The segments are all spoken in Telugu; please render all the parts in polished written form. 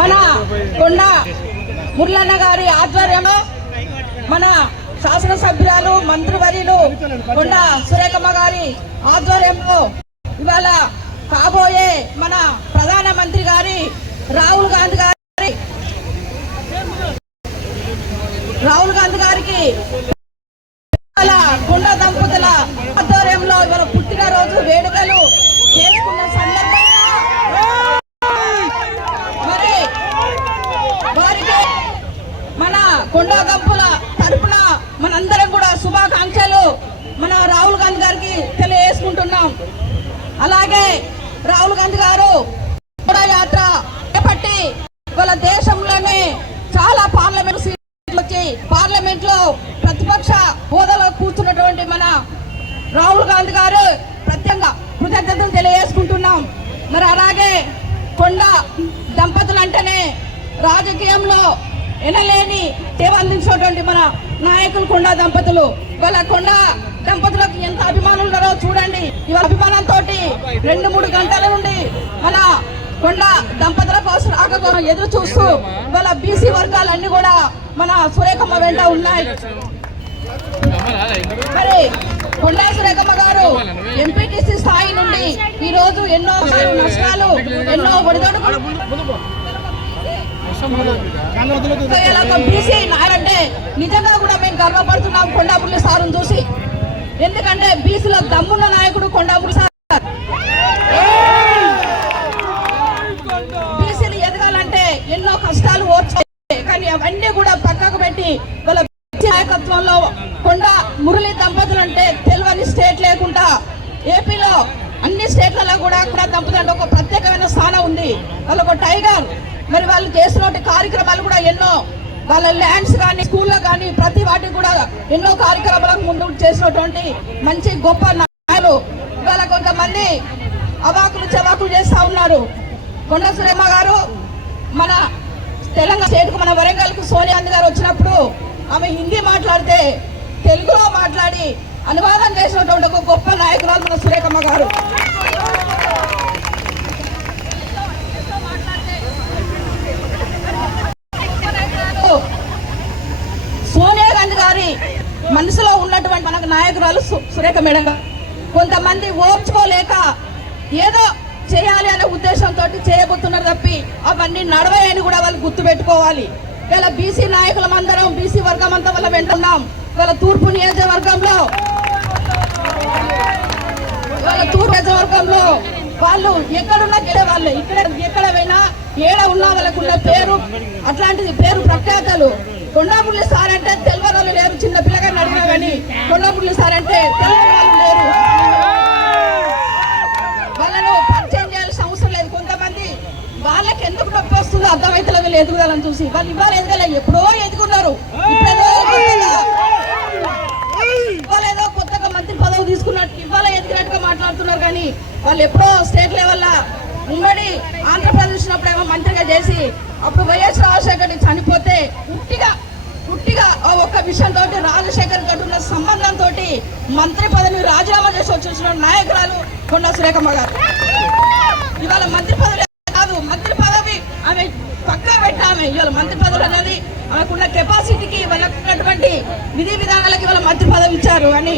మన కొండ మురళన్న గారి ఆధ్వర్యంలో మన శాసనసభ్యురాలు మంత్రివర్యులు కొండ సురేఖమ్మ గారి ఆధ్వర్యంలో ఇవాళ కాబోయే మన ప్రధానమంత్రి గారి రాహుల్ గాంధీ గారికి కొండ దంపతుల ఆధ్వర్యంలో ఇవాళ పుట్టినరోజు వేడుకలు చేసుకున్న సందర్భంగా మరి వారికి మన కొండ దంపుల తరపున మనందరం కూడా శుభాకాంక్షలు మన రాహుల్ గాంధీ గారికి తెలియజేసుకుంటున్నాం. అలాగే రాహుల్ గాంధీ గారు యాత్ర చేపట్టి వాళ్ళ దేశంలోనే చాలా పార్లమెంట్ సీట్లు వచ్చి పార్లమెంట్ లో ప్రతిపక్ష హోదాలో కూర్చున్నటువంటి మన రాహుల్ గాంధీ గారు ప్రత్యేకంగా కృతజ్ఞతలు తెలియజేసుకుంటున్నాం. మరి అలాగే కొండ దంపతులు అంటేనే రాజకీయంలో ఎనలేని సేవ అందించినటువంటి మన నాయకులు కొండ దంపతులు. ఇవాళ కొండ దంపతులకు ఎంత అభిమానులు ఉన్నారో చూడండి. ఇవాళ అభిమానంతో 2-3 గంటల నుండి మన కొండ దంపతుల కోసం ఎదురు చూస్తూ ఇవాళ బీసీ వర్గాలన్నీ కూడా మన సురేఖమ్మ వెంట ఉన్నాయి. మరి కొండా సురేఖమ్మ గారు ఎంపీటీసీ స్థాయి నుండి ఈ రోజు ఎన్నో నష్టాలు ఎన్నో ఒడిదొడుకులు బీసీ నాయంటే నిజంగా కూడా మేము గర్వపడుతున్నాం కొండాపుల్లి సార్ని చూసి. ఎందుకంటే బీసీలో దమ్మున్న నాయకుడు కొండాపుల్లి సార్. బీసీలు ఎదగాలంటే ఎన్నో కష్టాలు ఓర్చాయి, కానీ అవన్నీ కూడా పక్కకు పెట్టి వాళ్ళ నాయకత్వంలో కొండ మురళి దంపతులు అంటే తెలియని స్టేట్ లేకుండా ఏపీలో అన్ని స్టేట్లలో కూడా దంపతులు అంటే ఒక ప్రత్యేకమైన స్థానం ఉంది. వాళ్ళు ఒక టైగర్. మరి వాళ్ళు చేసినటువంటి కార్యక్రమాలు కూడా ఎన్నో, వాళ్ళ ల్యాండ్స్ కానీ స్కూల్లో కానీ ప్రతి వాటికి కూడా ఎన్నో కార్యక్రమాలకు ముందుకు చేసినటువంటి మంచి గొప్ప నాయకులు. ఇవాళ కొంతమంది అవాకులు చవాకులు చేస్తూ ఉన్నారు. కొండ సురేఖమ్మ గారు మన తెలంగాణ స్టేట్కు మన వరంగల్కు సోనియా గాంధీ గారు వచ్చినప్పుడు ఆమె హిందీ మాట్లాడితే తెలుగులో మాట్లాడి అనువాదం చేసినటువంటి ఒక గొప్ప నాయకురాలు మన సురేఖమ్మ గారు. సోనియా గాంధీ గారి మనసులో ఉన్నటువంటి మనకు నాయకురాలు సురేఖ మేడం గారు. కొంతమంది ఓర్చుకోలేక ఏదో చేయాలి అనే ఉద్దేశంతో చేయబోతున్నారు తప్పి అవన్నీ నడవని కూడా వాళ్ళు గుర్తు పెట్టుకోవాలి. ఇలా బీసీ నాయకులం అందరం బీసీ వర్గం అంతా వాళ్ళ వెంటున్నాం. వాళ్ళ తూర్పు నియోజకవర్గంలో వాళ్ళు ఎక్కడున్నా గెలవాళ్ళు. ఎక్కడ పోయినా ఏడ ఉన్నా వాళ్ళకున్న పేరు అట్లాంటిది, పేరు ప్రఖ్యాతలు. కొండాపుల్లి సార్ అంటే తెలియని వాళ్ళు లేరు. చిన్న పిల్లగాని అడిగినా కానీ కొండాపుల్లి సార్ అంటే తెలియని వాళ్ళు లేరు. వాళ్ళను పరిచయం చేయాల్సిన అవసరం లేదు. కొంతమంది వాళ్ళకి ఎందుకు నొప్పి వస్తుందో అర్థమైతే వీళ్ళు ఎదుగుదలని చూసి వాళ్ళు ఇవాళ ఎదగలే, ఎప్పుడో ఎదుగున్నారు. ఇవాళేదో కొత్తగా మంత్రి పదవి తీసుకున్నట్టు ఇవాళ ఎదిగినట్టుగా మాట్లాడుతున్నారు. కానీ వాళ్ళు ఎప్పుడో స్టేట్ లెవెల్లో ఉమ్మడి ఆంధ్రప్రదేశ్ ఏమో మంత్రిగా చేసి అప్పుడు వైఎస్ రాజశేఖర్ చనిపోతే పుట్టిగా ఒక్క విషయంతో రాజశేఖర్ గట్టు ఉన్న సంబంధంతో మంత్రి పదవిని రాజీనామా చేసి వచ్చిన నాయకురాలు కొండ సురేఖమ్మ గారు. ఇవాళ మంత్రి పదవి కాదు, మంత్రి పదవి ఆమె పక్కా పెట్టామె. ఇవాళ మంత్రి పదవులు అనేది ఆమెకున్న కెపాసిటీకి వాళ్ళకున్నటువంటి విధి విధానాలకి ఇవాళ మంత్రి పదవి ఇచ్చారు. అని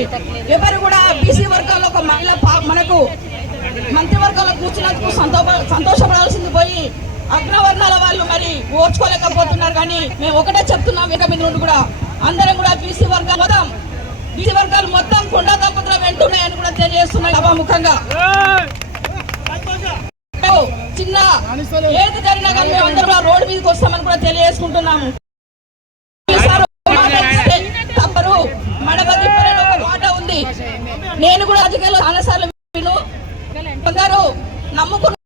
ఎవరు కూడా బీసీ వర్గాల్లో ఒక మహిళ మనకు మంత్రివర్గంలో కూర్చున్నందుకు సంతోషపడాల్సింది పోయి అగ్రవర్ణాల వాళ్ళు మరి ఓర్చుకోలేకపోతున్నారు. కానీ మేము ఒకటే చెప్తున్నాం, ఇక మీద నుండి కూడా అందరం కూడా బీసీ వర్గాలు మొత్తం కొండ దంపతులు వెంటున్నాయని కూడా తెలియజేస్తున్నాయి. సభాముఖంగా చిన్న ఏది జరిగినా కానీ మేము అందరం కూడా రోడ్డు మీదకి వస్తామని కూడా తెలియజేసుకుంటున్నాము. తప్పరు మడబద్ది ఒక మాట ఉంది. నేను కూడా రాజకీయాల్లో చాలాసార్లు నమ్ముకున్న